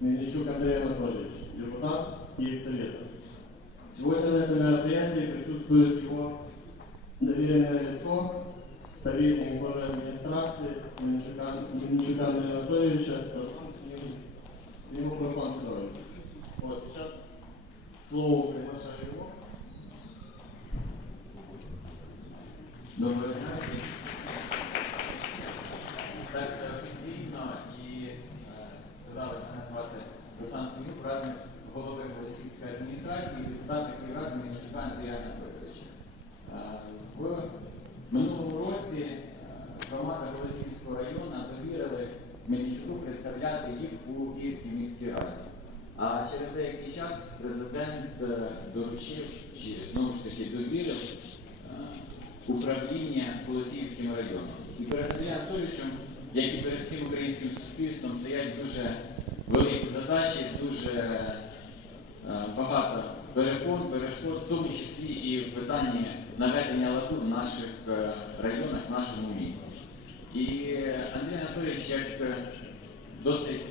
Мельничук Андрей Анатольевич, депутат Киевсовета. Сегодня на этом мероприятии присутствует его доверенное лицо, советник главы администрации Мельничука Андрея Анатольевича, радник голови Голосівської адміністрації, депутат Київради Мельничука Андрія Анатолійовича. Е, В минулому році е, громада Голосівського району довірили Мельничуку представляти їх у Київській міській раді. А через деякий час президент е, доручив, чи знову ж таки довірив е, управління Голосіївським районом. І перед Андрієм Анатолійовичем, як і перед всім українським суспільством, стоять дуже великі задачі, дуже е, багато перепон, перешкод, в тому числі і в питанні наведення ладу в наших е, районах, в нашому місті. І Андрій Анатолійович, як е, досить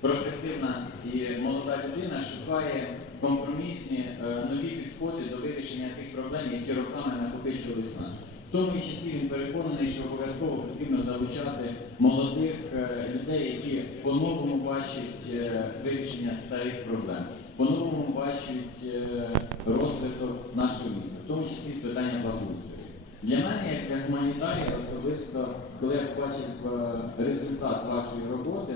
прогресивна і молода людина, шукає компромісні нові підходи до вирішення тих проблем, які роками накопичувались в нас. В тому числі він переконаний, що обов'язково потрібно залучати молодих е, людей, які по-новому бачать е, вирішення старих проблем, по-новому бачать е, розвиток нашого міста, в тому числі питання благоустрою. Для мене, як для гуманітарія, особисто, коли я побачив результат вашої роботи,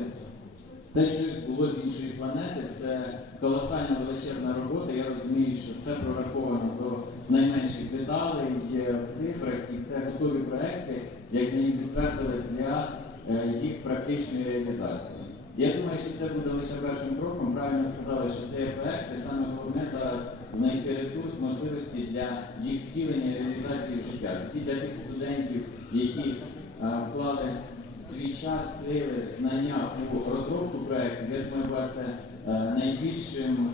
те, що було з іншої планети, це колосальна величезна робота. Я розумію, що все прораховано до найменших деталей, в цифрах, і це готові проекти, як мені підтвердили для е, їх практичної реалізації. Я думаю, що це буде лише першим кроком. Правильно сказали, що це є проекти. Саме головне зараз знайти ресурс, можливості для їх втілення і реалізації в життя. І для тих студентів, які е, вклали свій час, сили, знання у розробку проєктів, я думаю, це е, найбільшим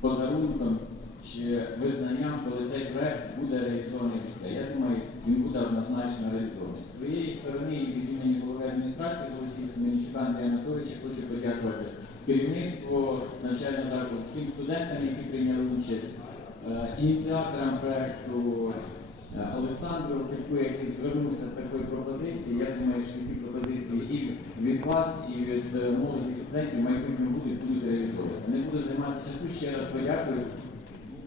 подарунком чи визнанням, коли цей проєкт буде реалізований. Я думаю, він буде однозначно реалізований. З своєї сторони і від імені голови адміністрації Голосівського Мельничука Андрія Анатолійовича хочу подякувати керівництву навчального закладу, всім студентам, які прийняли участь, е, ініціаторам проєкту Е, Олександру Кільку, який звернувся з такою пропозицією. Я думаю, що ці пропозиції і від вас, і від е, молоді студентів майбутньому будуть будуть реалізовані. Не буду займати часу. Ще раз подякую.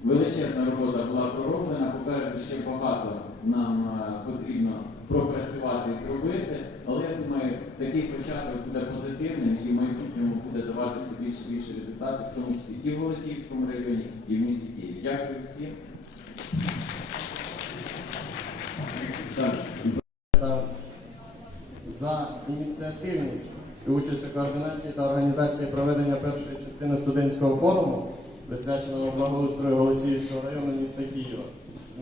Величезна робота була пророблена. Попереду ще багато нам е, потрібно пропрацювати і зробити. Але я думаю, такий початок буде позитивним і в майбутньому буде давати все більше більше результатів, в тому числі і в Голосіївському районі, і в місті Києві. Дякую всім. За, за ініціативність і участь у координації та організації проведення першої частини студентського форуму, присвяченого благоустрою Голосіївського району міста Києва.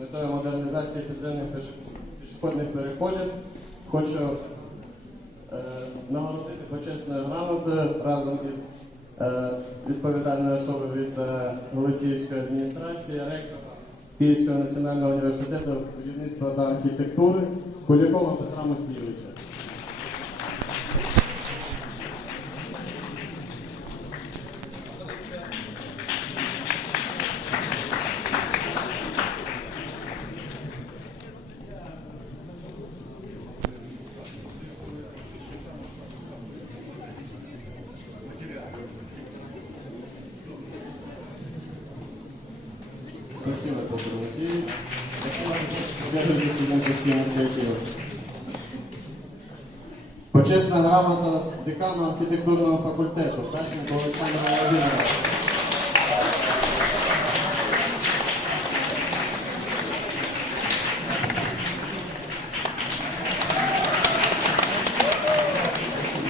Метою модернізації підземних пішохідних переходів хочу е, нагородити почесною грамотою разом із е, відповідальною особою від е, Голосіївської адміністрації, ректора Київського національного університету будівництва та архітектури Кулікова Петра Мусійовича. Студентські ініціативи. Почесна грамота декану архітектурного факультету Кащенко Олександра Володимировича.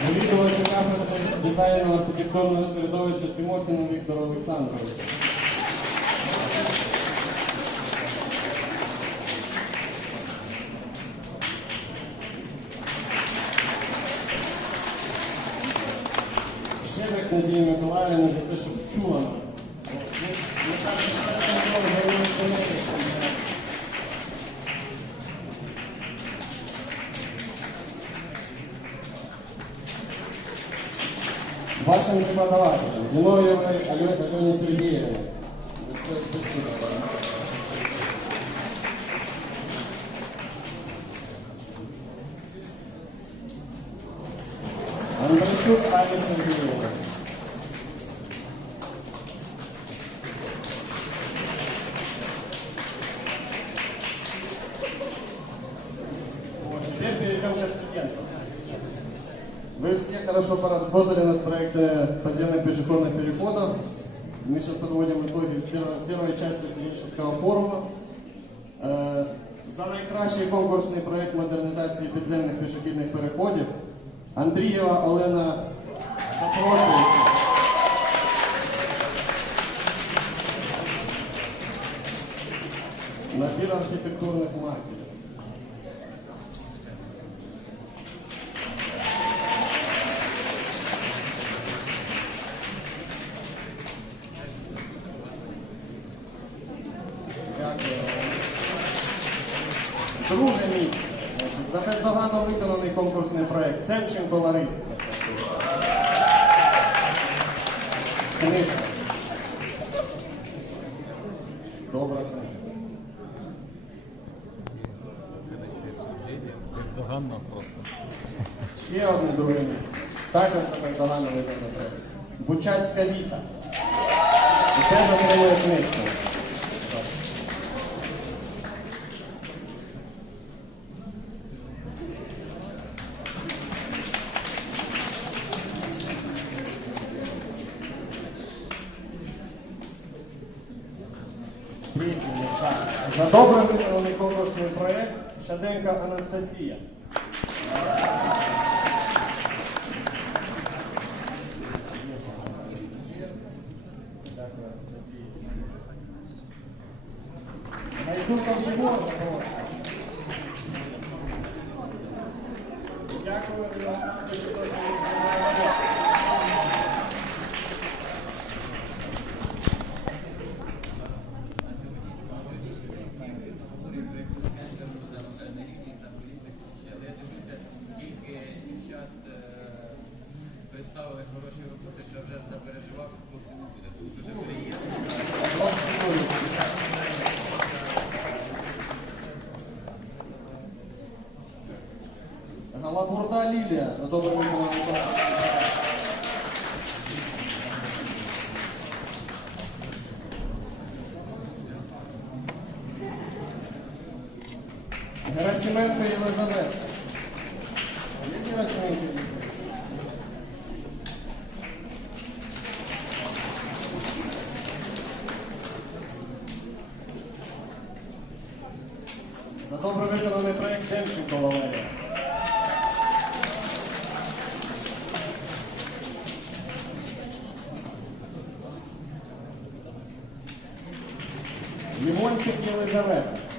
Завідувача кафедри дизайну архітектурного середовища Тимохіну Віктору Олександровичу. Надії Миколаївни за те, щоб чула нас. Ми- ми так, що так, що ми говоримо, що ми не вашим преподавателям, Зиновьевой Алене Алене Сергеевне. Большое спасибо вам. Андрейшук Анна Сергеевна. хорошо поработали над проектом подземных пешеходных переходов. Мы сейчас подводим итоги первой, первой части студенческого форума. Е, За найкращий конкурсний проект модернізації підземних пішохідних переходів Андрієва Олена запрошується. Набір архітектурних маркерів. Друге місце. За виконаний конкурсний проект Семченко Лариса. Книжка. Оціночне бездоганно просто. Ще одне друге місце. Також за бездоганно виконаний проект. Бучацька віта. І теж отримує книжку. За добре. Виконаний конкурсний проект. Шаденка Анастасія. Дякую, хороші роботи, Лілія виконаний конкурсний. Герасименко Єлизавета. Є Герасименко Єлизавета? За добре виконаний проєкт Демченко Валерія. Лімончик Єлизавета.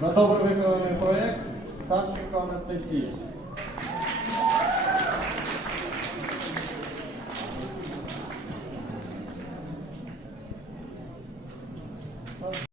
За добре виконаний проект Харченко Анастасія.